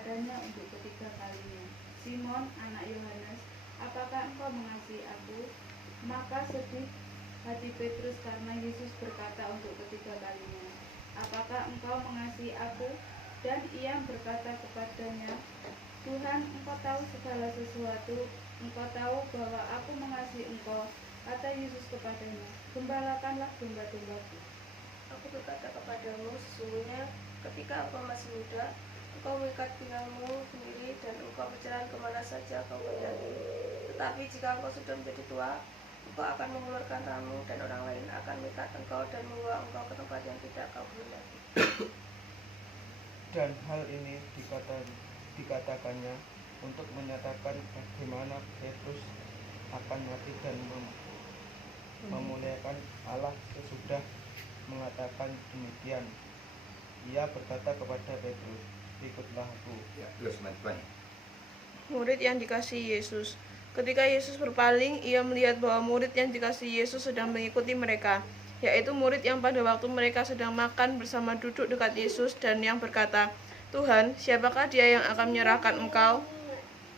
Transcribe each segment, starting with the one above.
kepadanya untuk ketiga kalinya, "Simon, anak Yohanes, apakah engkau mengasihi aku?" Maka sedih hati Petrus karena Yesus berkata untuk ketiga kalinya, "Apakah engkau mengasihi aku?" Dan ia berkata kepadanya, "Tuhan, engkau tahu segala sesuatu, engkau tahu bahwa aku mengasihi engkau." Kata Yesus kepadanya, "Gembalakanlah domba-dombaku." Aku berkata kepadamu, sesungguhnya ketika engkau masih muda, engkau mengikat pinggangmu sendiri dan engkau berjalan kemana saja kau kehendaki. Tetapi jika engkau sudah menjadi tua, engkau akan mengulurkan tanganmu dan orang lain akan mengikat engkau dan membawa engkau ke tempat yang tidak kau kehendaki. Dan hal ini dikatakannya untuk menyatakan bagaimana Petrus akan mati dan memuliakan Allah sesudah mengatakan demikian. Ia berkata kepada Petrus, "Ikutlah aku." Ya, terus lanjutkan. Murid yang dikasihi Yesus. Ketika Yesus berpaling, ia melihat bahwa murid yang dikasihi Yesus sedang mengikuti mereka, yaitu murid yang pada waktu mereka sedang makan bersama duduk dekat Yesus dan yang berkata, "Tuhan, siapakah dia yang akan menyerahkan engkau?"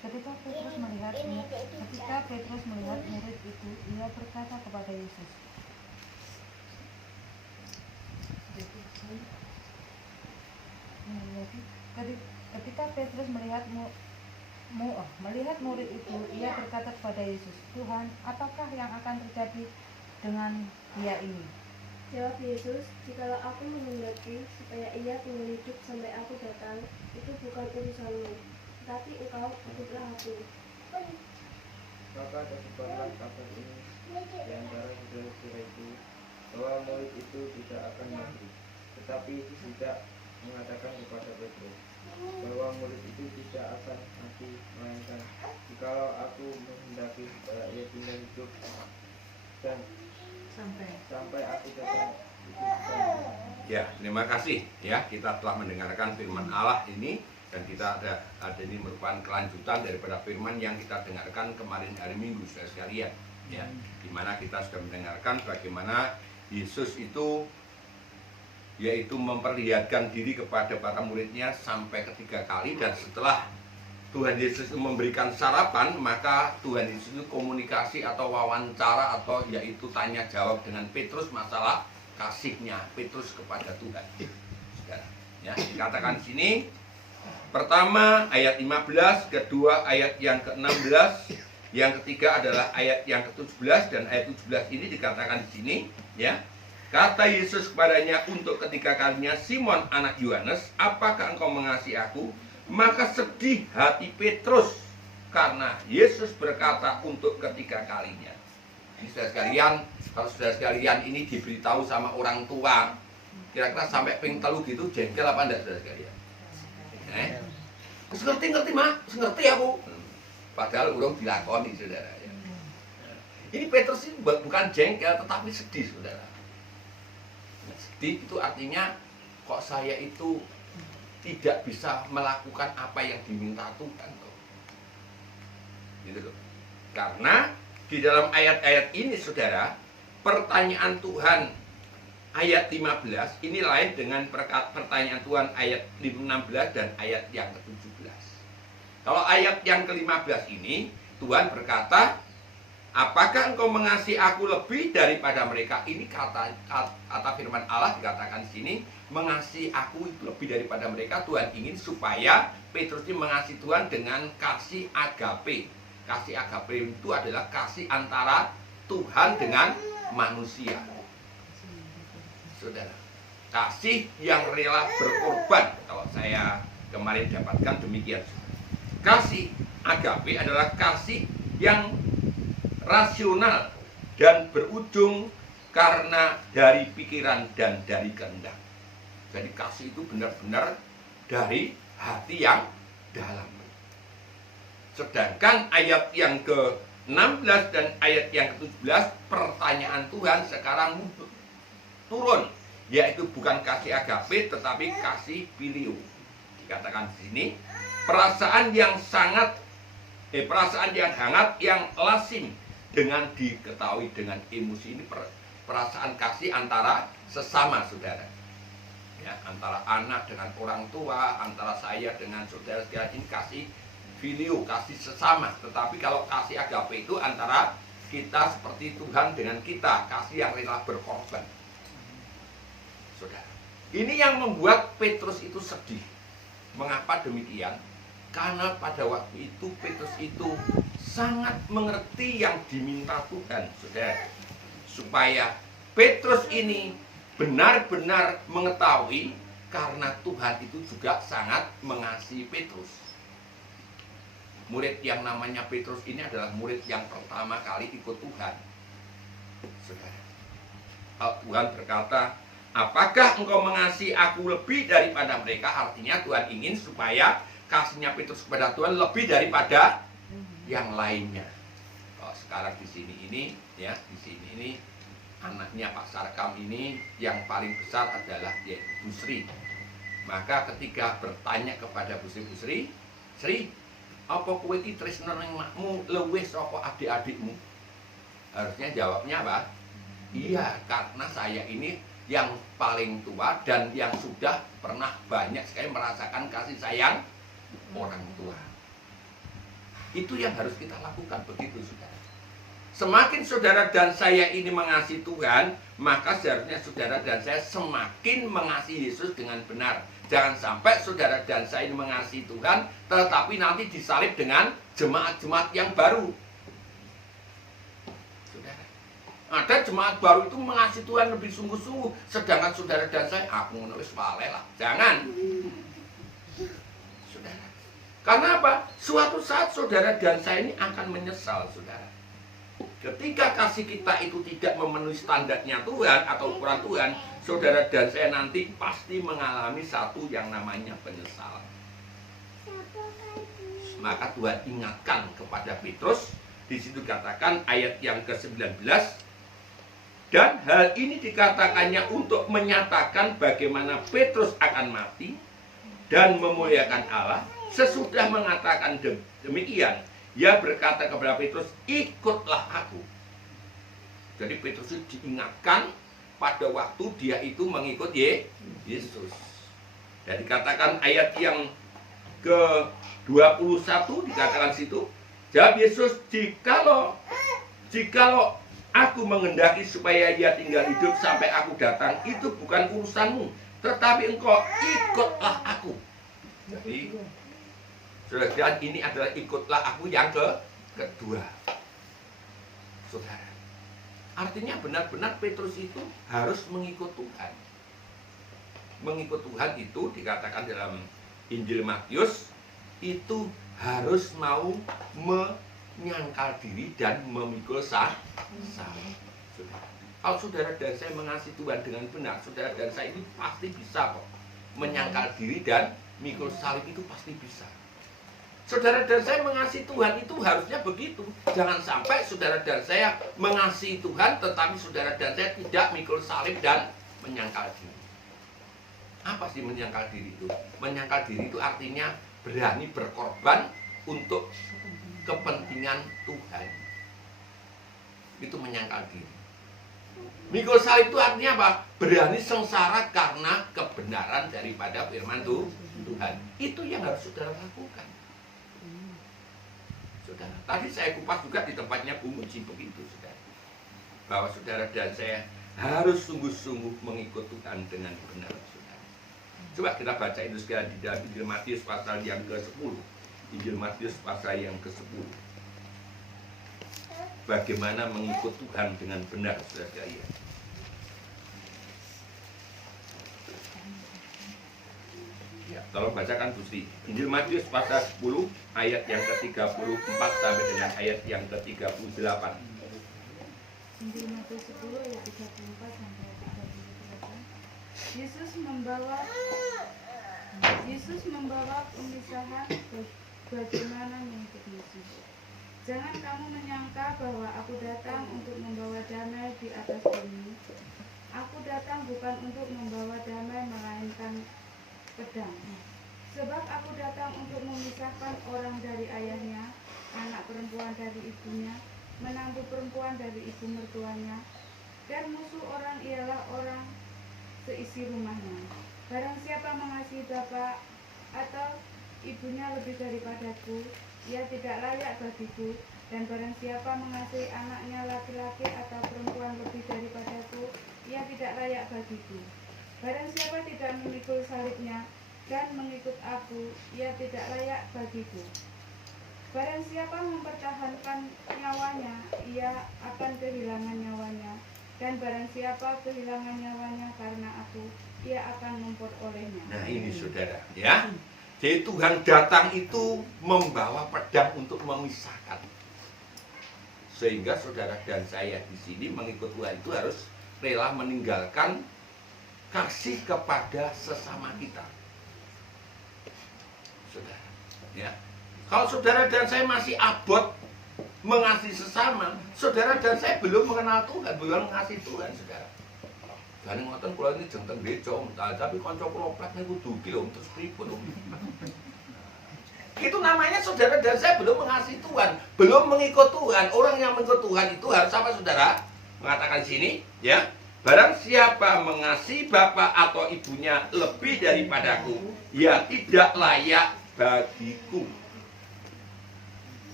Ketika Petrus melihat murid itu, ia berkata kepada Yesus, Ketika Petrus melihat murid itu, ia berkata kepada Yesus, "Tuhan, apakah yang akan terjadi dengan dia ini?" Jawab Yesus, "Jikalau aku menghendaki supaya ia tinggal hidup sampai aku datang, itu bukan urusanmu. Tetapi engkau ikutlah aku." Maka tersebarlah kabar ini di antara saudara-saudara itu, bahwa murid itu tidak akan mati. Tetapi Yesus tidak mengatakan kepada Petrus bahwa murid itu tidak akan mati, melainkan jikalau aku menghendaki supaya ia tinggal hidup dan sampai aku datang, itu bukan. Ya, terima kasih ya, kita telah mendengarkan firman Allah ini, dan kita ada ini merupakan kelanjutan daripada firman yang kita dengarkan kemarin hari Minggu, saudara sekalian ya, dimana kita sudah mendengarkan bagaimana Yesus itu yaitu memperlihatkan diri kepada para muridnya sampai ketiga kali, dan setelah Tuhan Yesus memberikan sarapan, maka Tuhan Yesus itu komunikasi atau wawancara atau yaitu tanya jawab dengan Petrus masalah kasihnya Petrus kepada Tuhan. Ya, dikatakan di sini pertama ayat 15, kedua ayat yang ke-16, yang ketiga adalah ayat yang ke-17, dan ayat 17 ini dikatakan di sini ya. Kata Yesus kepadanya untuk ketiga kalinya, "Simon, anak Yohanes, apakah engkau mengasihi aku?" Maka sedih hati Petrus karena Yesus berkata untuk ketiga kalinya. Ini saudara sekalian, kalau saudara sekalian ini diberitahu sama orang tua, kira-kira sampai ping telu gitu, jengkel apa enggak saudara sekalian? Ngerti mak, ngerti aku. Padahal urung dilakoni saudara ya. Ini Petrus ini bukan jengkel tetapi sedih saudara. Sedih itu artinya kok saya itu tidak bisa melakukan apa yang diminta Tuhan kok. Gitu loh. Karena di dalam ayat-ayat ini saudara, pertanyaan Tuhan ayat 15 ini lain dengan pertanyaan Tuhan ayat 16 dan ayat yang ke-17. Kalau ayat yang ke-15 ini Tuhan berkata, "Apakah engkau mengasihi aku lebih daripada mereka?" Ini kata firman Allah dikatakan di sini, mengasihi aku itu lebih daripada mereka. Tuhan ingin supaya Petrus ini mengasihi Tuhan dengan kasih agape. Kasih agape itu adalah kasih antara Tuhan dengan manusia. Saudara, kasih yang rela berkorban. Kalau saya kemarin dapatkan demikian. Kasih agape adalah kasih yang rasional dan berujung karena dari pikiran dan dari kehendak. Jadi kasih itu benar-benar dari hati yang dalam. Sedangkan ayat yang ke-16 dan ayat yang ke-17, pertanyaan Tuhan sekarang turun, yaitu bukan kasih agape tetapi kasih filio. Dikatakan di sini perasaan yang hangat yang lazim dengan diketahui dengan emosi. Ini perasaan kasih antara sesama saudara. Ya, antara anak dengan orang tua, antara saya dengan saudara sekalian, ini kasih filio, kasih sesama. Tetapi kalau kasih agape itu antara kita seperti Tuhan dengan kita, kasih yang rela berkorban. Saudara, ini yang membuat Petrus itu sedih. Mengapa demikian? Karena pada waktu itu Petrus itu sangat mengerti yang diminta Tuhan, saudara. Supaya Petrus ini benar-benar mengetahui karena Tuhan itu juga sangat mengasihi Petrus. Murid yang namanya Petrus ini adalah murid yang pertama kali ikut Tuhan. Saudara, Tuhan berkata, apakah engkau mengasihi aku lebih daripada mereka? Artinya Tuhan ingin supaya kasihnya Petrus kepada Tuhan lebih daripada yang lainnya. Kalau sekarang di sini ini, ya di sini ini anaknya Pak Sarkam ini yang paling besar adalah yaitu Bu Sri. Maka ketika bertanya kepada Bu Sri, Sri, apa kowe iki tresno ning makmu luwih saka adik-adikmu? Harusnya jawabnya apa? Iya, karena saya ini yang paling tua dan yang sudah pernah banyak sekali merasakan kasih sayang orang tua. Itu yang harus kita lakukan, begitu saudara. Semakin saudara dan saya ini mengasihi Tuhan, maka seharusnya saudara dan saya semakin mengasihi Yesus dengan benar. Jangan sampai saudara dan saya ini mengasihi Tuhan, tetapi nanti disalib dengan jemaat-jemaat yang baru. Saudara, ada jemaat baru itu mengasihi Tuhan lebih sungguh-sungguh, sedangkan saudara dan saya, aku menulis pale lah. Jangan. Saudara. Karena apa? Suatu saat saudara dan saya ini akan menyesal, saudara. Ketika kasih kita itu tidak memenuhi standarnya Tuhan atau ukuran Tuhan, saudara dan saya nanti pasti mengalami satu yang namanya penyesalan. Maka Tuhan ingatkan kepada Petrus, di situ katakan ayat yang ke-19, dan hal ini dikatakannya untuk menyatakan bagaimana Petrus akan mati dan memuliakan Allah. Sesudah mengatakan demikian, ia berkata kepada Petrus, ikutlah aku. Jadi Petrus itu diingatkan pada waktu dia itu mengikut Yesus. Dan dikatakan ayat yang ke-21 dikatakan situ, jawab Yesus, jikalau aku menghendaki supaya ia tinggal hidup sampai aku datang, itu bukan urusanmu, tetapi engkau ikutlah aku. Jadi saudara, ini adalah ikutlah aku yang kedua. Saudara, artinya benar-benar Petrus itu harus mengikut Tuhan. Mengikut Tuhan itu dikatakan dalam Injil Matius, itu harus mau menyangkal diri dan memikul salib. Kalau saudara dan saya mengasihi Tuhan dengan benar, saudara dan saya ini pasti bisa kok menyangkal diri dan mikul salib, itu pasti bisa. Saudara dan saya mengasihi Tuhan itu harusnya begitu. Jangan sampai saudara dan saya mengasihi Tuhan, tetapi saudara dan saya tidak mikul salib dan menyangkal diri. Apa sih menyangkal diri itu? Menyangkal diri itu artinya berani berkorban untuk kepentingan Tuhan. Itu menyangkal diri. Mikul salib itu artinya apa? Berani sengsara karena kebenaran daripada firman Tuhan. Itu yang harus saudara lakukan. Saudara, tadi saya kupas juga di tempatnya Bu Muji begitu, saudara. Bahwa saudara dan saya harus sungguh-sungguh mengikut Tuhan dengan benar, saudara. Coba kita baca itu sekali di dalam Injil Matius pasal yang ke-10. Injil Matius pasal yang ke-10. Bagaimana mengikut Tuhan dengan benar, saudara ya. Ya, tolong bacakan Bu Sri. Injil Matius pasal 10 ayat yang ke-34 sampai dengan ayat yang ke-38. Injil Matius 10 ayat 34 sampai 38. Yesus membawa pemisahan bagaimana mengikut Yesus. Jangan kamu menyangka bahwa aku datang untuk membawa damai di atas bumi. Aku datang bukan untuk membawa damai melainkan pedang. Sebab aku datang untuk memisahkan orang dari ayahnya, anak perempuan dari ibunya, menantu perempuan dari ibu mertuanya, dan musuh orang ialah orang seisi rumahnya. Barang siapa mengasihi bapa atau ibunya lebih daripadaku, ia tidak layak bagiku. Dan barang siapa mengasihi anaknya laki-laki atau perempuan lebih daripadaku, ia tidak layak bagiku. Barang siapa tidak memikul salibnya dan mengikut aku, ia tidak layak bagiku. Barang siapa mempertahankan nyawanya, ia akan kehilangan nyawanya. Dan barang siapa kehilangan nyawanya karena aku, ia akan memperolehnya. Nah ini saudara, ya. Jadi Tuhan datang itu membawa pedang untuk memisahkan. Sehingga saudara dan saya di sini mengikut Tuhan itu harus rela meninggalkan kasih kepada sesama kita. Saudara, ya. Kalau saudara dan saya masih abot mengasihi sesama, saudara dan saya belum mengenal Tuhan, belum mengasihi Tuhan, saudara. Jane ngoten kula ini jeng teng gereja, tapi kanca kula plat niku dugi lho terus pripun. Itu namanya saudara dan saya belum mengasihi Tuhan, belum mengikut Tuhan. Orang yang mengikut Tuhan itu harus apa saudara? Mengatakan di sini, ya. Barang siapa mengasihi bapak atau ibunya lebih daripadaku, ya tidak layak bagiku.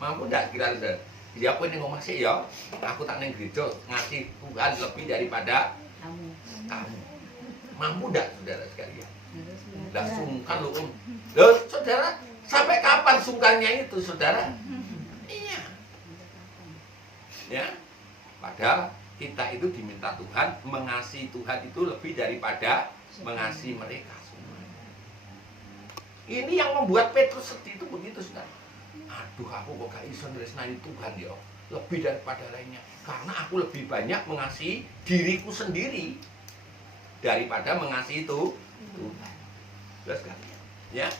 Mampu tidak kira-kira? Ya aku ini ngomong sih ya, aku tak neng gereja ngasih Tuhan lebih daripada kamu. Mampu tidak saudara sekalian? Lah sungkan loh Loh saudara, sampai kapan sungkannya itu saudara? Iya. Ya, padahal kita itu diminta Tuhan mengasihi Tuhan itu lebih daripada mengasihi mereka semua. Ini yang membuat Petrus sedih itu begitu saudara. Aduh aku kok gak iso nresnani Tuhan ya lebih daripada lainnya, karena aku lebih banyak mengasihi diriku sendiri daripada mengasihi itu Tuhan. Jelas kan? Ya.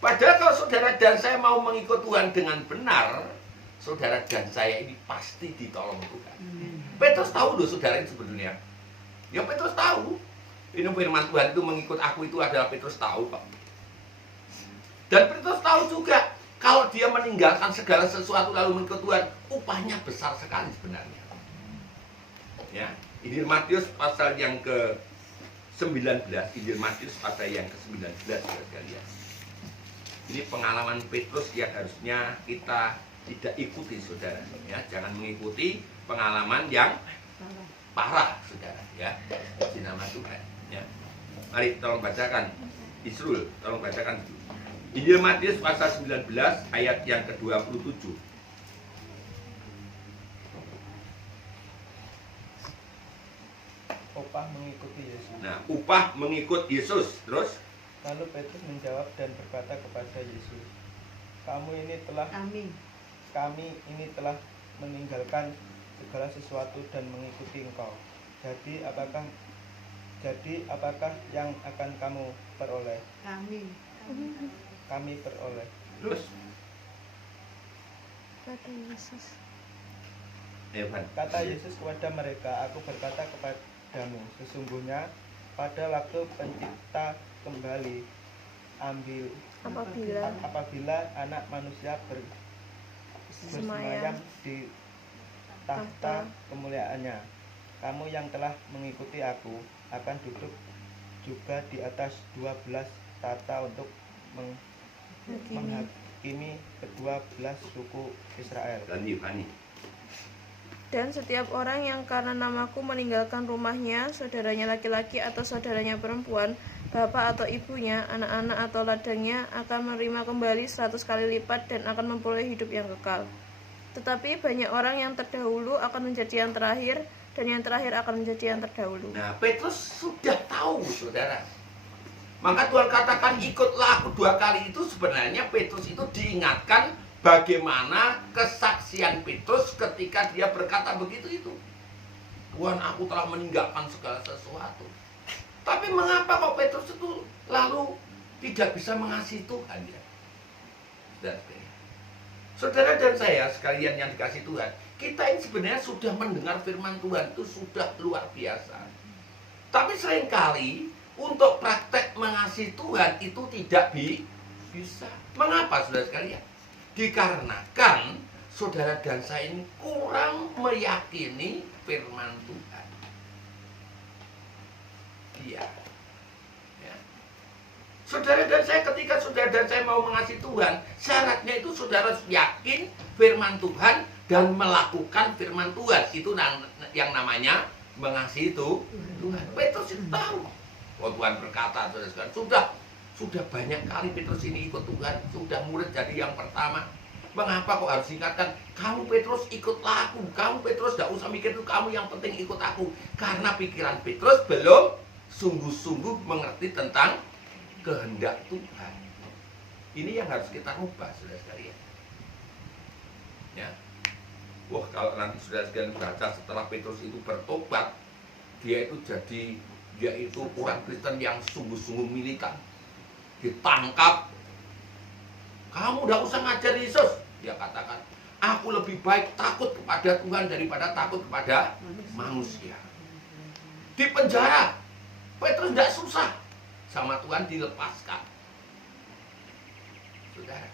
Padahal kalau saudara dan saya mau mengikut Tuhan dengan benar, saudara dan saya ini pasti ditolong Tuhan. Petrus tahu loh saudara itu sebetulnya. Ya Petrus tahu. Ini firman Tuhan itu mengikut aku itu adalah Petrus tahu Pak. Dan Petrus tahu juga kalau dia meninggalkan segala sesuatu lalu mengikut Tuhan, upahnya besar sekali sebenarnya. Ya, Injil Matius pasal yang ke-19, Injil Matius pasal yang ke-19 sekalian. Ini pengalaman Petrus yang harusnya kita tidak ikuti saudara, ya. Jangan mengikuti pengalaman yang parah saudara, ya. Di nama Tuhan, ya. Mari tolong bacakan, Isrul, tolong bacakan itu. Injil Matius pasal 19 ayat yang ke-27. Upah mengikuti Yesus. Nah, upah mengikut Yesus. Terus Lalu Petrus menjawab dan berkata kepada Yesus, kami ini telah meninggalkan segala sesuatu dan mengikuti Engkau. Jadi apakah yang akan kamu peroleh? Kami peroleh. terus Kata Yesus. Evan. Kata Yesus kepada mereka, aku berkata kepadamu, sesungguhnya pada waktu pencipta kembali apabila anak manusia bersemayam di tahta kemuliaannya, kamu yang telah mengikuti aku akan duduk juga di atas 12 tahta untuk menghakimi kedua belas suku Israel. Lanjut, Fani. Dan setiap orang yang karena namaku meninggalkan rumahnya, saudaranya laki-laki atau saudaranya perempuan, bapak atau ibunya, anak-anak atau ladangnya, akan menerima kembali 100 kali lipat dan akan memperoleh hidup yang kekal. Tetapi banyak orang yang terdahulu akan menjadi yang terakhir, dan yang terakhir akan menjadi yang terdahulu. Nah, Petrus sudah tahu, saudara. Maka Tuhan katakan ikutlah aku 2 kali itu sebenarnya Petrus itu diingatkan bagaimana kesaksian Petrus ketika dia berkata begitu itu. Tuhan, aku telah meninggalkan segala sesuatu. Tapi mengapa kok Petrus itu lalu tidak bisa mengasihi Tuhan ya? Saudara dan saya sekalian yang dikasih Tuhan, kita ini sebenarnya sudah mendengar firman Tuhan itu sudah luar biasa. Tapi seringkali untuk praktek mengasihi Tuhan itu tidak bisa. Mengapa saudara sekalian? Dikarenakan saudara dan saya ini kurang meyakini firman Tuhan. Iya. Ya. Saudara dan saya, ketika saudara dan saya mau mengasihi Tuhan, syaratnya itu saudara harus yakin firman Tuhan dan melakukan firman Tuhan. Itu yang namanya mengasihi itu Tuhan. Petrus itu tahu. Oh, Tuhan berkata, sudah banyak kali Petrus ini ikut Tuhan, sudah murid jadi yang pertama. Mengapa kok harus ingatkan? Kamu Petrus ikutlah aku. Kamu Petrus gak usah mikir itu, kamu yang penting ikut aku. Karena pikiran Petrus belum sungguh-sungguh mengerti tentang kehendak Tuhan. Ini yang harus kita ubah, saudara sekalian. Ya. Wah, kalau nanti saudara sekalian baca setelah Petrus itu bertobat, dia itu orang Kristen yang sungguh-sungguh militan. Ditangkap. Kamu udah usah ngajar Yesus. Dia katakan, aku lebih baik takut kepada Tuhan daripada takut kepada manusia. Di penjara, Petrus tidak susah. Sama Tuhan dilepaskan. Saudara.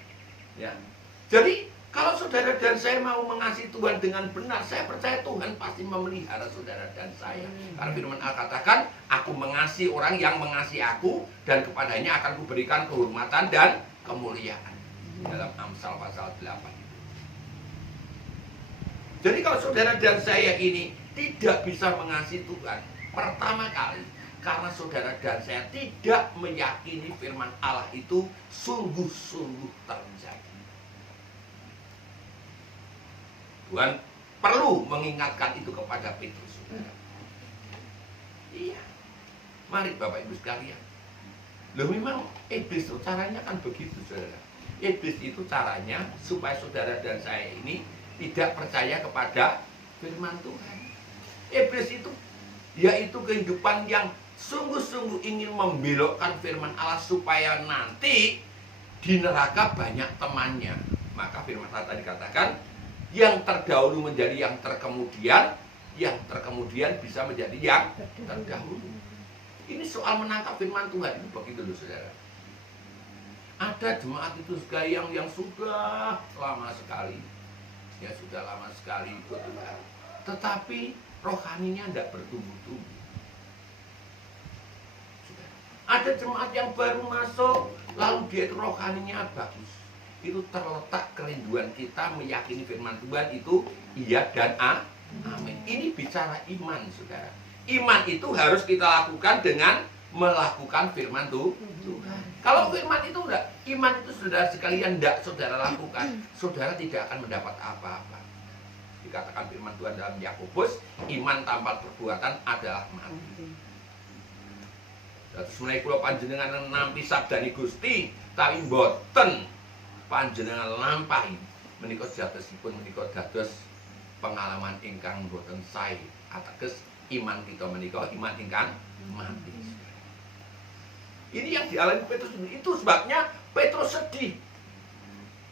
Ya. Jadi, kalau saudara dan saya mau mengasihi Tuhan dengan benar, saya percaya Tuhan pasti memelihara saudara dan saya. Karena firman Allah katakan, aku mengasihi orang yang mengasihi aku, dan kepadanya akan kuberikan kehormatan dan kemuliaan. Dalam Amsal pasal 8. Jadi kalau saudara dan saya ini tidak bisa mengasihi Tuhan, pertama kali, karena saudara dan saya tidak meyakini firman Allah itu sungguh-sungguh terjadi. Tuhan perlu mengingatkan itu kepada Petrus, saudara. Iya. Mari Bapak Ibu sekalian. Loh, memang iblis itu caranya kan begitu, saudara. Iblis itu caranya supaya saudara dan saya ini tidak percaya kepada firman Tuhan. Iblis itu yaitu kehidupan yang sungguh-sungguh ingin membelokkan firman Allah supaya nanti di neraka banyak temannya. Maka firman Allah tadi katakan, yang terdahulu menjadi yang terkemudian bisa menjadi yang terdahulu. Ini soal menangkap firman Tuhan, itu begitu loh, saudara. Ada jemaat itu yang sudah lama sekali, ya sudah lama sekali ikut Tuhan, tetapi rohaninya tidak bertumbuh-tumbuh. Ada jemaat yang baru masuk, lalu dia itu rohaninya bagus. Itu terletak kerinduan kita meyakini firman Tuhan itu iya dan amin. Ini bicara iman, saudara. Iman itu harus kita lakukan dengan melakukan firman Tuhan. Kalau firman itu enggak, iman itu saudara sekalian enggak saudara lakukan, saudara tidak akan mendapat apa-apa. Dikatakan firman Tuhan dalam Yakobus, iman tanpa perbuatan adalah mati. Terus mulai kula panjenengan nampi sabdani Gusti, tapi mboten panjenengan lampahi, menika jatosipun menika dados pengalaman ingkang mboten sae. Ateges iman kita menika iman ingkang mati. Ini yang dialami Petrus, itu sebabnya Petrus sedih.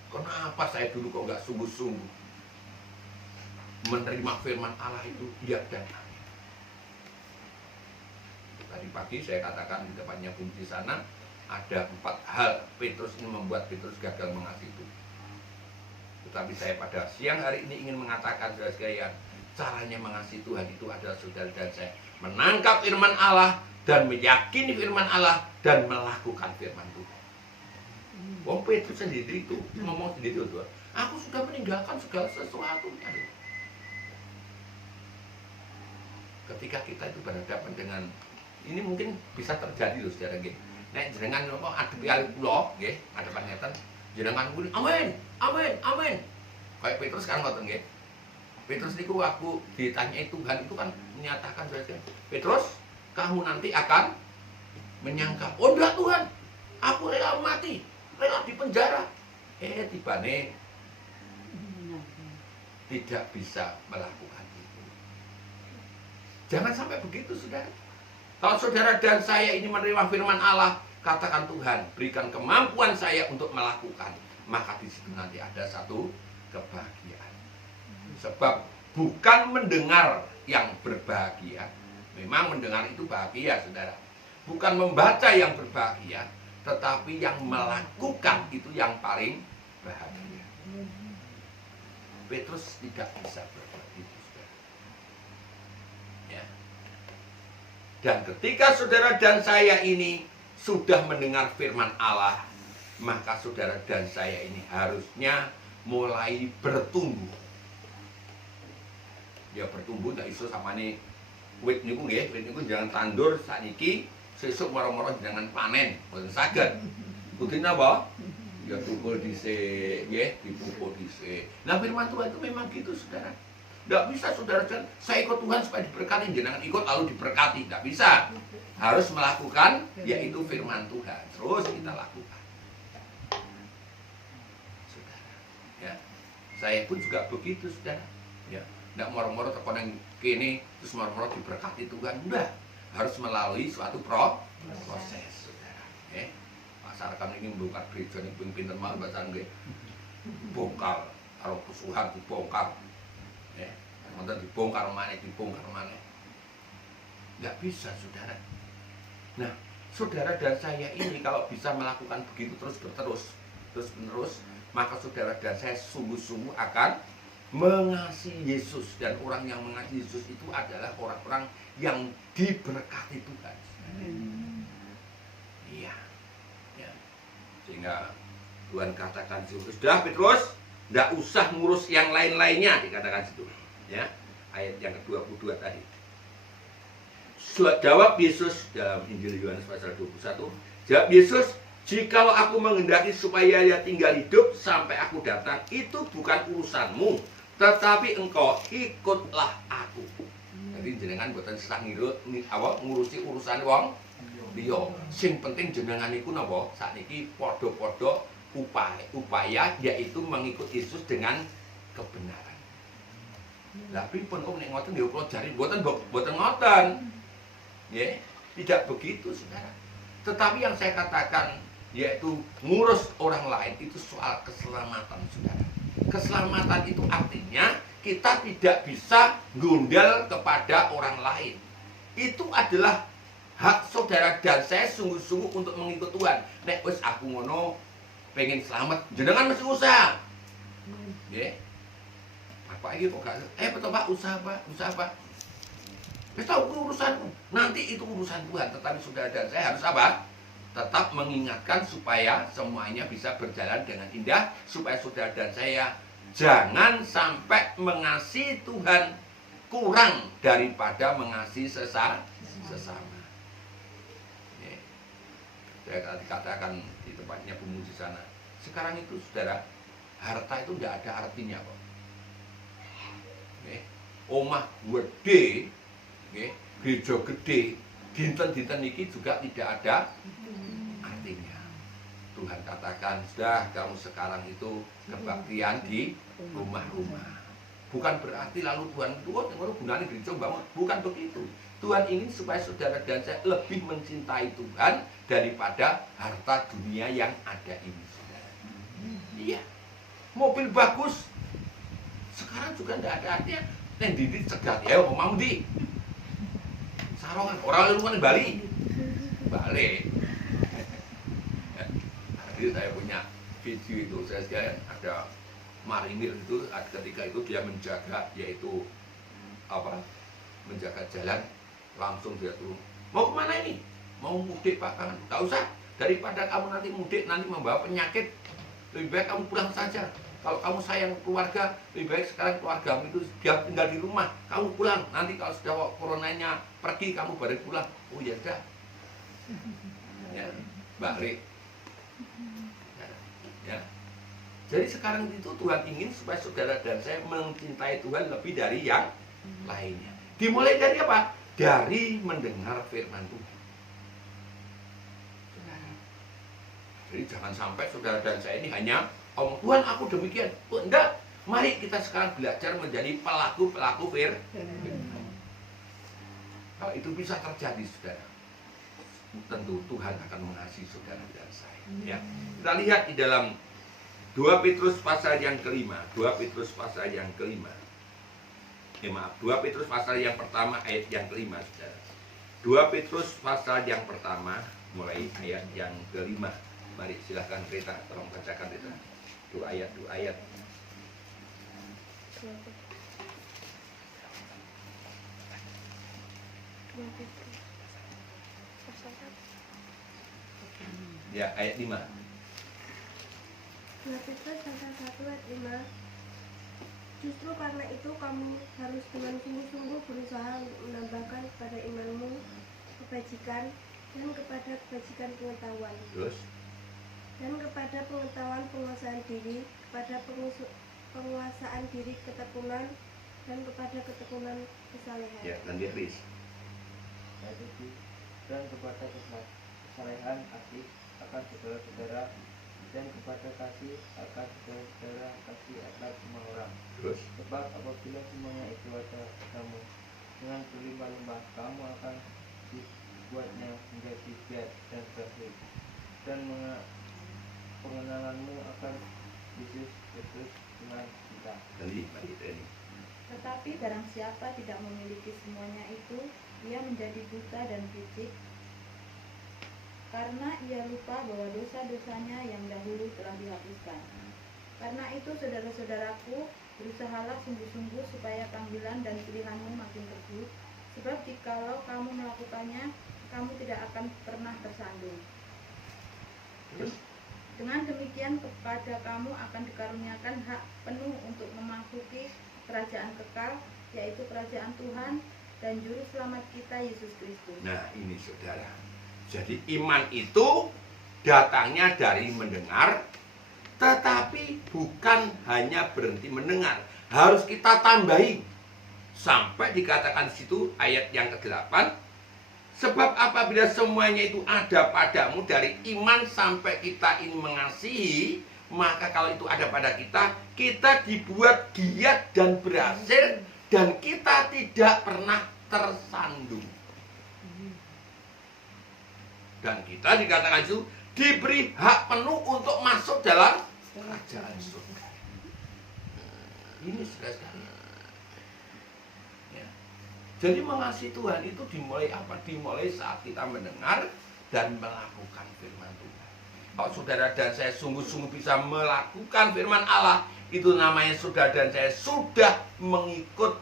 Kenapa saya dulu kok nggak sungguh-sungguh menerima firman Allah itu iya dan amin. Tadi pagi saya katakan di depannya kunci sana ada 4 hal Petrus ini membuat Petrus gagal mengasihi Tuhan. Tetapi saya pada siang hari ini ingin mengatakan saudara sekalian, caranya mengasihi Tuhan itu adalah saudara dan saya menangkap firman Allah dan meyakini firman Allah dan melakukan firman Tuhan. Wong Petrus sendiri itu ngomong sendiri, Tuhan, aku sudah meninggalkan segala sesuatunya. Ketika kita itu berhadapan dengan ini mungkin bisa terjadi loh saudara nggih. Nek jenengan ngomong adep kali kula nggih, adepan ngeten, jenengan muni amin, amin, amin. Kayak Petrus kan ngoten nggih. Petrus niku waktu ditanyai Tuhan itu kan menyatakan saja, Petrus, kamu nanti akan menyangka, oh enggak Tuhan, aku rela mati, rela di penjara. Tibane tidak bisa melakukan itu. Jangan sampai begitu, saudara. Kalau saudara dan saya ini menerima firman Allah, katakan Tuhan, berikan kemampuan saya untuk melakukan. Maka di situ nanti ada satu kebahagiaan. Sebab bukan mendengar yang berbahagia. Memang mendengar itu bahagia, saudara. Bukan membaca yang berbahagia, tetapi yang melakukan itu yang paling bahagia. Petrus tidak bisa berbuat itu, saudara. Ya. Dan ketika saudara dan saya ini sudah mendengar firman Allah, maka saudara dan saya ini harusnya mulai bertumbuh. Ya bertumbuh ndak iso samane wit niku nggih, wit niku jangan tandur sakniki, sesuk moro-moro jangan panen, mboten saged. Kudu napa? Ya tukul dhisik, nggih, dipupuk dhisik. Nah firman Tuhan itu memang gitu, saudara. Nggak bisa saudara, saya ikut Tuhan supaya diberkati, jangan ikut lalu diberkati, nggak bisa. Harus melakukan, yaitu firman Tuhan. Terus kita lakukan. Saudara, ya. Saya pun juga begitu, saudara. Ya, nggak moro-moro tekan yang kini, terus moro-moro diberkati Tuhan. Enggak, harus melalui suatu proses, saudara. Ya. Masyarakat ini membongkar gereja ini pinter mal bacaan nggih. Bongkar, karo kesuhan dibongkar. Ya, kemudian dibongkar maneh. Nggak bisa, saudara. Nah, saudara dan saya ini kalau bisa melakukan begitu terus menerus, maka saudara dan saya sungguh-sungguh akan mengasihi Yesus, dan orang yang mengasihi Yesus itu adalah orang-orang yang diberkati Tuhan. Iya. Ya. Sehingga Tuhan katakan sudah Petrus, nggak usah ngurus yang lain-lainnya, dikatakan situ. Ya, ayat yang ke-22 tadi. Jawab Yesus dalam Injil Yohanes pasal 21. Jawab Yesus, jikalau aku menghendaki supaya dia tinggal hidup sampai aku datang, itu bukan urusanmu, tetapi engkau ikutlah aku. Jadi jenengan boten sesah ngurusi urusan wong liya. Sing penting jenengan iku napa? Sakniki padha-padha upaya yaitu mengikut Yesus dengan kebenaran. Lah pripun om nek ngoten ya kula jari boten ngoten. Ya, tidak begitu, saudara. Tetapi yang saya katakan yaitu ngurus orang lain itu soal keselamatan, saudara. Keselamatan itu artinya kita tidak bisa gundal kepada orang lain. Itu adalah hak saudara dan saya sungguh-sungguh untuk mengikut Tuhan. Nek wis aku ngono pengen selamat, jenengan mesti usaha. Nggih. Apa iki kok gak betul Pak, usaha Pak. Wis tahu urusanmu. Nanti itu urusan Tuhan, tetapi saudara dan saya harus apa? Tetap mengingatkan supaya semuanya bisa berjalan dengan indah, supaya saudara dan saya jangan sampai mengasihi Tuhan kurang daripada mengasihi sesama. Ya. Saya katakan di tempatnya pemuji sana. Sekarang itu saudara, harta itu tidak ada artinya kok. Ya. Omah gede, ya. Gereja gede, dinten-dinten ini juga tidak ada artinya. Tuhan katakan, sudah kamu sekarang itu kebaktian di rumah-rumah. Bukan berarti lalu Tuhan gunanya gereja bangun. Bukan begitu. Tuhan ingin supaya saudara dan saya lebih mencintai Tuhan daripada harta dunia yang ada ini, saudara. Iya. Mobil bagus. Sekarang juga tidak ada artinya. Yang didit cegat ya, mau di sarongan orang lu Bali. Jadi saya punya video itu, saya ada marinir itu, ketika itu dia menjaga, yaitu apa? Menjaga jalan, langsung dia turun. Mau kemana ini? Mau mudik Pak kan? Tak usah. Daripada kamu nanti mudik, nanti membawa penyakit, lebih baik kamu pulang saja. Kalau kamu sayang keluarga, lebih baik sekarang keluargamu itu dia tinggal di rumah, kamu pulang. Nanti kalau sudah coronanya pergi, kamu baru pulang. Oh ya dah. Ya, balik. Ya. Jadi sekarang itu Tuhan ingin supaya saudara dan saya mencintai Tuhan lebih dari yang lainnya. Dimulai dari apa? Dari mendengar firman Tuhan. Jadi jangan sampai saudara dan saya ini hanya omong Tuhan aku demikian. Oh, enggak. Mari kita sekarang belajar menjadi pelaku-pelaku firman. Kalau itu bisa terjadi, saudara, tentu Tuhan akan mengasihi saudara dan saya. Ya. Kita lihat di dalam 2 Petrus pasal yang kelima. 2 Petrus pasal yang kelima. 2 Petrus pasal yang pertama ayat yang kelima, saudara. 2 Petrus pasal yang pertama mulai ayat yang kelima. Mari silahkan kita tolong bacakan itu. Dua ayat. Ya, ayat 5. Petrus pasal 1 ayat 5. Justru karena itu kamu harus dengan sungguh-sungguh berusaha untuk menambahkan kepada imanmu kebajikan, dan kepada kebajikan pengetahuan, Terus dan kepada pengetahuan penguasaan diri, kepada penguasaan diri ketekunan, dan kepada ketekunan kesalehan. ya, nanti habis. Ayat 7. Dan kepada kesalehan kasih akan saudara-saudara, dan kepada kasih akan saudara-saudara kasih akan semua orang. Terus Sebab apabila semuanya itu ada kamu, dengan berlimpah-limpah kamu akan dibuatnya menjadi giat dan berhasil, dan pengenalanmu akan Yesus Kristus dengan kita. nanti ini. Tetapi barang siapa tidak memiliki semuanya itu, ia menjadi buta dan picik, karena ia lupa bahwa dosa-dosanya yang dahulu telah dihapuskan. Karena itu, saudara-saudaraku, berusahalah sungguh-sungguh supaya panggilan dan pilihanmu makin teguh, sebab jikalau kamu melakukannya, kamu tidak akan pernah tersandung. Terus Dengan demikian kepada kamu akan dikaruniakan hak penuh untuk memasuki kerajaan kekal, yaitu kerajaan Tuhan dan juru selamat kita Yesus Kristus. nah ini saudara. Jadi iman itu datangnya dari mendengar, tetapi bukan hanya berhenti mendengar, harus kita tambahi. Sampai dikatakan di situ ayat yang ke-8, sebab apabila semuanya itu ada padamu dari iman sampai kita ini mengasihi, maka kalau itu ada pada kita, kita dibuat giat dan berhasil, dan kita tidak pernah tersandung. Dan kita dikatakan itu diberi hak penuh untuk masuk dalam kerajaan surga. Ini sudah sekali. Ya. Jadi mengasihi Tuhan itu dimulai apa? Dimulai saat kita mendengar dan melakukan firman Tuhan. Kalau saudara dan saya sungguh-sungguh bisa melakukan firman Allah, itu namanya saudara dan saya sudah mengikut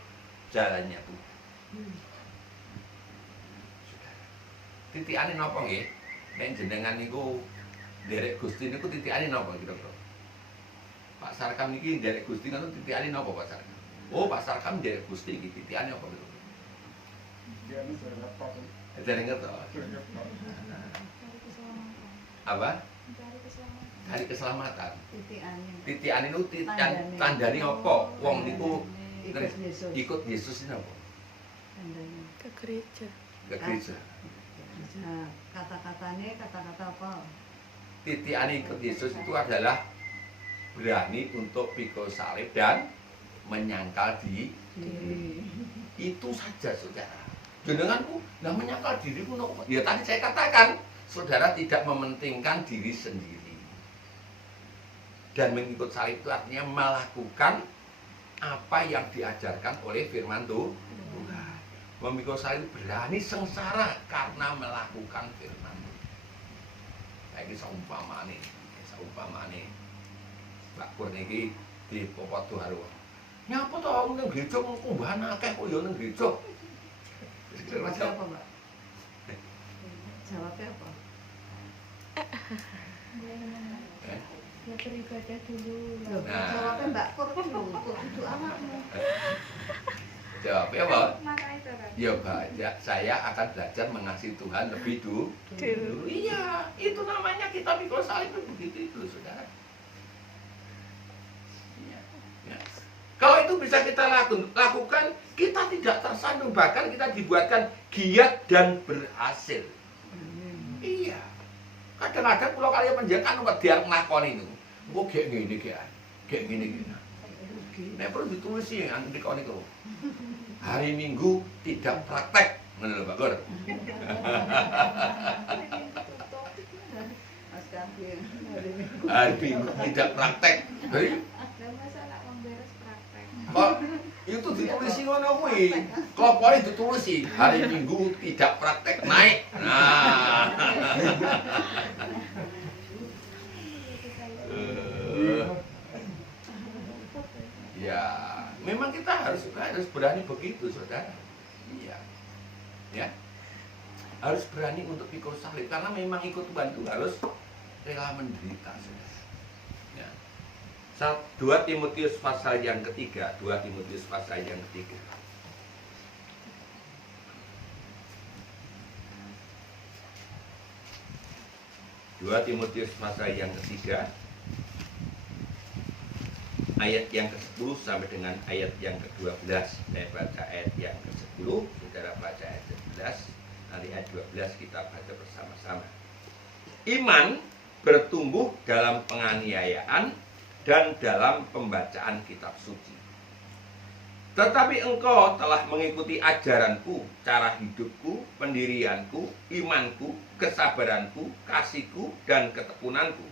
jalannya Tuhan. Titikane napa nggih? Nek jenengan niku nderek Gusti niku titikane napa kira-kira? Pak Sarkam niki nderek Gusti ngono titikane napa Pak Sarkam? Oh, Pak Sarkam nderek Gusti iki titikane apa kira-kira? Dereng ngerti. Apa? Hari keselamatan. Titikane niku tandane apa? Wong niku ikut Yesus ini apa? Ke gereja. Ke gereja. Kata-katanya kata-kata apa? Titikane ikut Yesus itu adalah berani untuk pikul salib dan menyangkal diri. Itu saja saudara. Jenenganku nah menyangkal diriku no. Ya tadi saya katakan, saudara tidak mementingkan diri sendiri. Dan mengikut salib itu artinya melakukan apa yang diajarkan oleh firman Tuhan. Memikul salib berani sengsara karena melakukan firman Tuhan. Saiki saumpamane Mbak Pur niki dipopot karo. Nyapa to aku nang gereja kumbahan akeh kok ya nang gereja. Jawabnya apa, Mbak? Jawabnya apa? Ya beribadah dulu. Loh, Nah. jawabnya Mbak Pur dulu, kok itu anakmu. Jawabnya apa? Maka itu kan. Ya Pak, saya akan belajar mengasihi Tuhan lebih dulu. Iya, itu namanya kita pikul salib itu begitu itu, saudara. Iya, ya. Kalau itu bisa kita lakukan, kita tidak tersandung, bahkan kita dibuatkan giat dan berhasil. Iya. Kadang-kadang kalau kalian menjaga dia ngelakoni itu, kok kayak gini, kayak gini. Nek perlu ditulis sih yang dikoni itu. Hari Minggu tidak praktek, ngono lho Pak Gur. Hari Minggu tidak praktek. Jadi Ada masalah uang beres praktek. kok itu ditulisi ngono kuwi. Klopone ditulisi hari Minggu tidak praktek naik. Nah. Ya, memang kita harus berani begitu, saudara. Iya, ya. harus berani untuk pikul salib, karena memang ikut Tuhan itu harus rela menderita, saudara. Ya. 2 Timotius pasal yang ketiga, 2 Timotius pasal yang ketiga. 2 Timotius pasal yang ketiga, ayat yang ke-10 sampai dengan ayat yang ke-12. Saya baca ayat yang ke-10, saudara baca ayat ke-11, nanti ayat 12 kita baca bersama-sama. Iman bertumbuh dalam penganiayaan dan dalam pembacaan kitab suci. Tetapi engkau telah mengikuti ajaranku, cara hidupku, pendirianku, imanku, kesabaranku, kasihku, dan ketekunanku.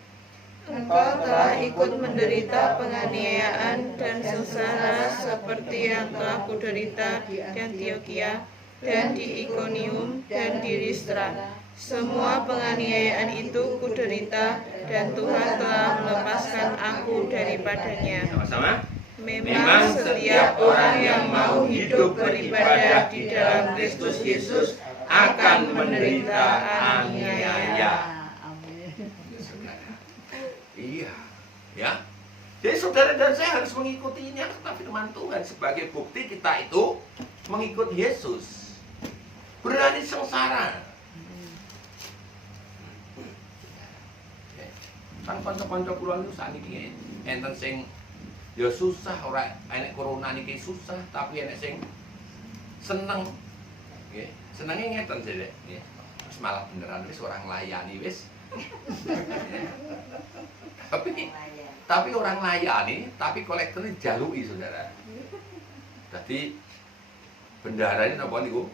Engkau telah ikut menderita penganiayaan dan sengsara seperti yang telah kuderita di Antiokhia dan di Ikonium dan di Listra. Semua penganiayaan itu kuderita dan Tuhan telah melepaskan aku daripadanya. Sama-sama. Memang setiap orang yang mau hidup beribadah di dalam Kristus Yesus akan menderita aniaya. Amin. Iya, ya. Jadi saudara dan saya harus mengikuti ini firman Tuhan sebagai bukti kita itu mengikut Yesus. Berani sengsara. Kan kanca-kanca kula niku sakniki enten sing ya susah, ora enek corona niki susah, tapi enek sing seneng. Nggih, senenge ngeten sih, nggih. Wis malah beneran wis orang layani wis. tapi orang layani, tapi kolektornya jaluki, saudara. Jadi bendahara ini napa niku?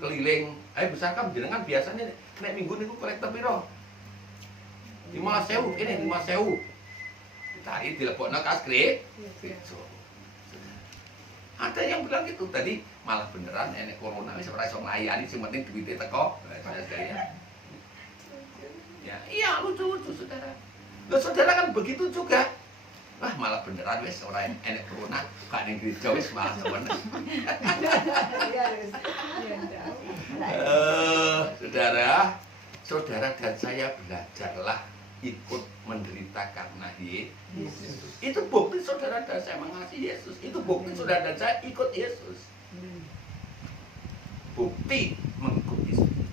Keliling. Ayo besarkan jenengan biasanya nek minggu niku kolektor piro? 5.000, ini 5.000. Tadi dilepokno kas gereja. Ada yang bilang gitu tadi, malah beneran enek corona wis ora iso nglayani, sing penting duwite teko. Ya, iya lucu-lucu saudara. Loh saudara kan begitu juga. Wah malah beneran wis ora enek corona, gak ning gereja wis malah seneng. Saudara dan saya belajarlah ikut menderita karena Yesus. Itu bukti saudara dan saya mengasihi Yesus. Itu bukti saudara dan saya ikut Yesus. Bukti mengikuti Yesus.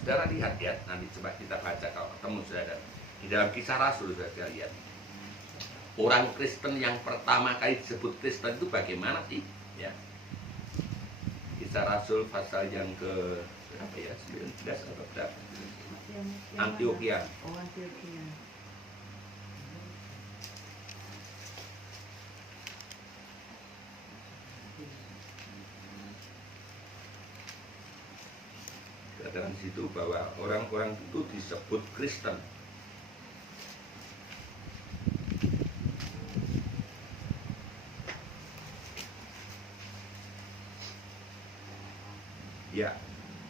Saudara lihat ya, nanti coba kita baca kalau ketemu saudara. Di dalam Kisah Rasul saudara lihat. Orang Kristen yang pertama kali disebut Kristen itu bagaimana sih? Ya. Kisah Rasul pasal yang ke berapa ya? 19 atau berapa? Antiokhia. Oh, Antiokhia. Dalam situ bahwa orang-orang itu disebut Kristen. Ya,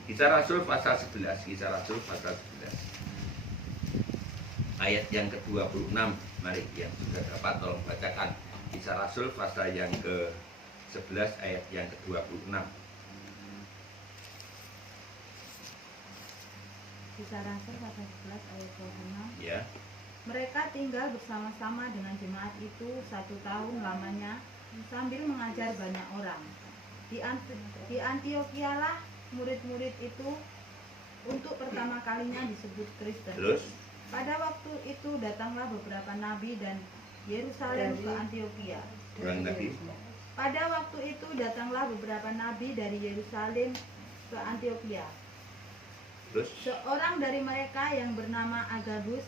Kisah Rasul pasal 11, Kisah Rasul pasal 11. Ayat yang ke-26, mari yang sudah dapat tolong bacakan. Kisah Rasul pasal yang ke-11 ayat yang ke-26. Kisah Rasul pasal 11 ayat 26. Ya. Mereka tinggal bersama-sama dengan jemaat itu 1 tahun lamanya sambil mengajar banyak orang. Di Antiokhia lah murid-murid itu untuk pertama kalinya disebut Kristen. Terus Pada waktu itu datanglah beberapa nabi dan Yerusalem ke Antiokhia. kurang tadi. Pada waktu itu datanglah beberapa nabi dari Yerusalem ke Antiokhia. Terus Seorang dari mereka yang bernama Agabus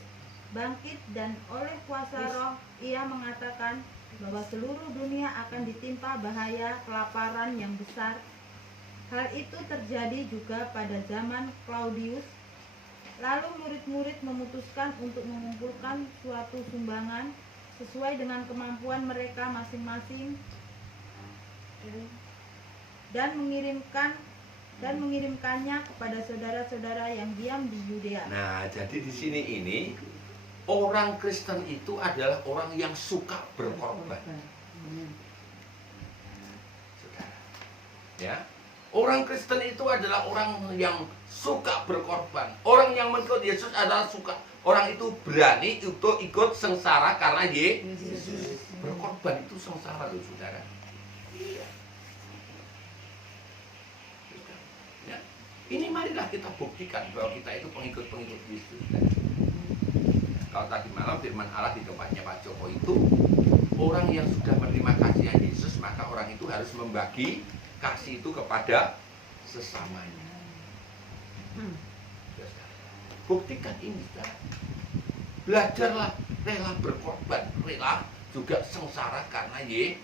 bangkit dan oleh kuasa roh ia mengatakan bahwa seluruh dunia akan ditimpa bahaya kelaparan yang besar. Hal itu terjadi juga pada zaman Claudius. Lalu murid-murid memutuskan untuk mengumpulkan suatu sumbangan sesuai dengan kemampuan mereka masing-masing dan mengirimkannya kepada saudara-saudara yang diam di Yudea. nah, jadi di sini ini orang Kristen itu adalah orang yang suka berkorban. Saudara. Ya. Orang Kristen itu adalah orang yang suka berkorban. Orang yang mengikut Yesus adalah suka. Orang itu berani untuk ikut sengsara karena Yesus. Berkorban itu sengsara loh saudara. Iya. Ya. Ini marilah kita buktikan bahwa kita itu pengikut-pengikut Yesus. Kalau tadi malam firman Allah di tempatnya Pak Joko itu, orang yang sudah menerima kasih Yesus, maka orang itu harus membagi kasih itu kepada sesamanya. Buktikan ini, saudara. Belajarlah rela berkorban, rela juga sengsara karena Yesus.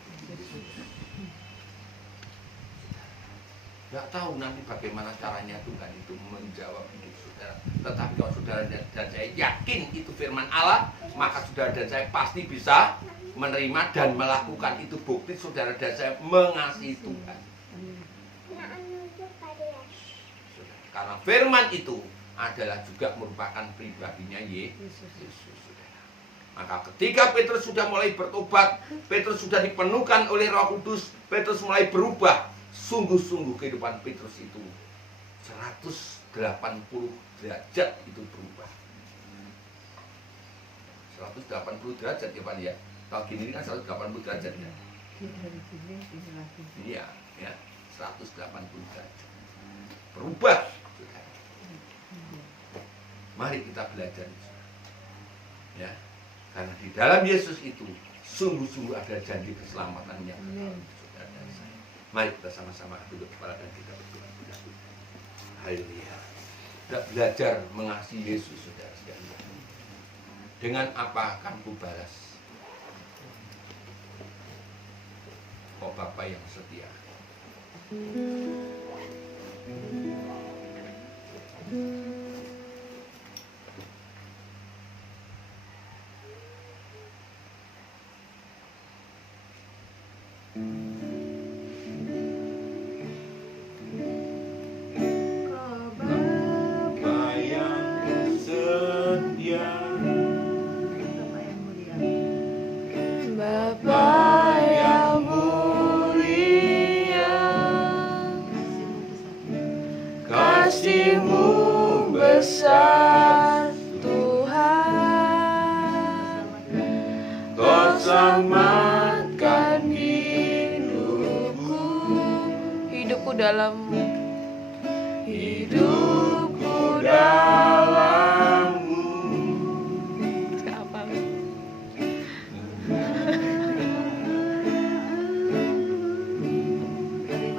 Nggak tahu nanti bagaimana caranya Tuhan itu menjawab hidup saudara. Tetapi kalau saudara dan saya yakin itu firman Allah, maka saudara dan saya pasti bisa menerima dan melakukan itu. Bukti saudara dan saya mengasihi Tuhan. Karena firman itu adalah juga merupakan pribadinya Yesus. Maka ketika Petrus sudah mulai bertobat, Petrus sudah dipenuhkan oleh Roh Kudus, Petrus mulai berubah. Sungguh-sungguh kehidupan Petrus itu 180 derajat itu berubah. 180 derajat ya Pak ya. Kalau gini kan 180 derajat ya. Iya, ya. 180 derajat. Berubah. Mari kita belajar. Ya. Karena di dalam Yesus itu sungguh-sungguh ada janji keselamatan yang saudara dan saya. Mari kita sama-sama duduk kepala dan kita berdoa. Haleluya. Kita belajar mengasihi Yesus saudara sekalian. Dengan apa akan kubalas? Oh Bapa yang setia. Hidupku dalammu, hidup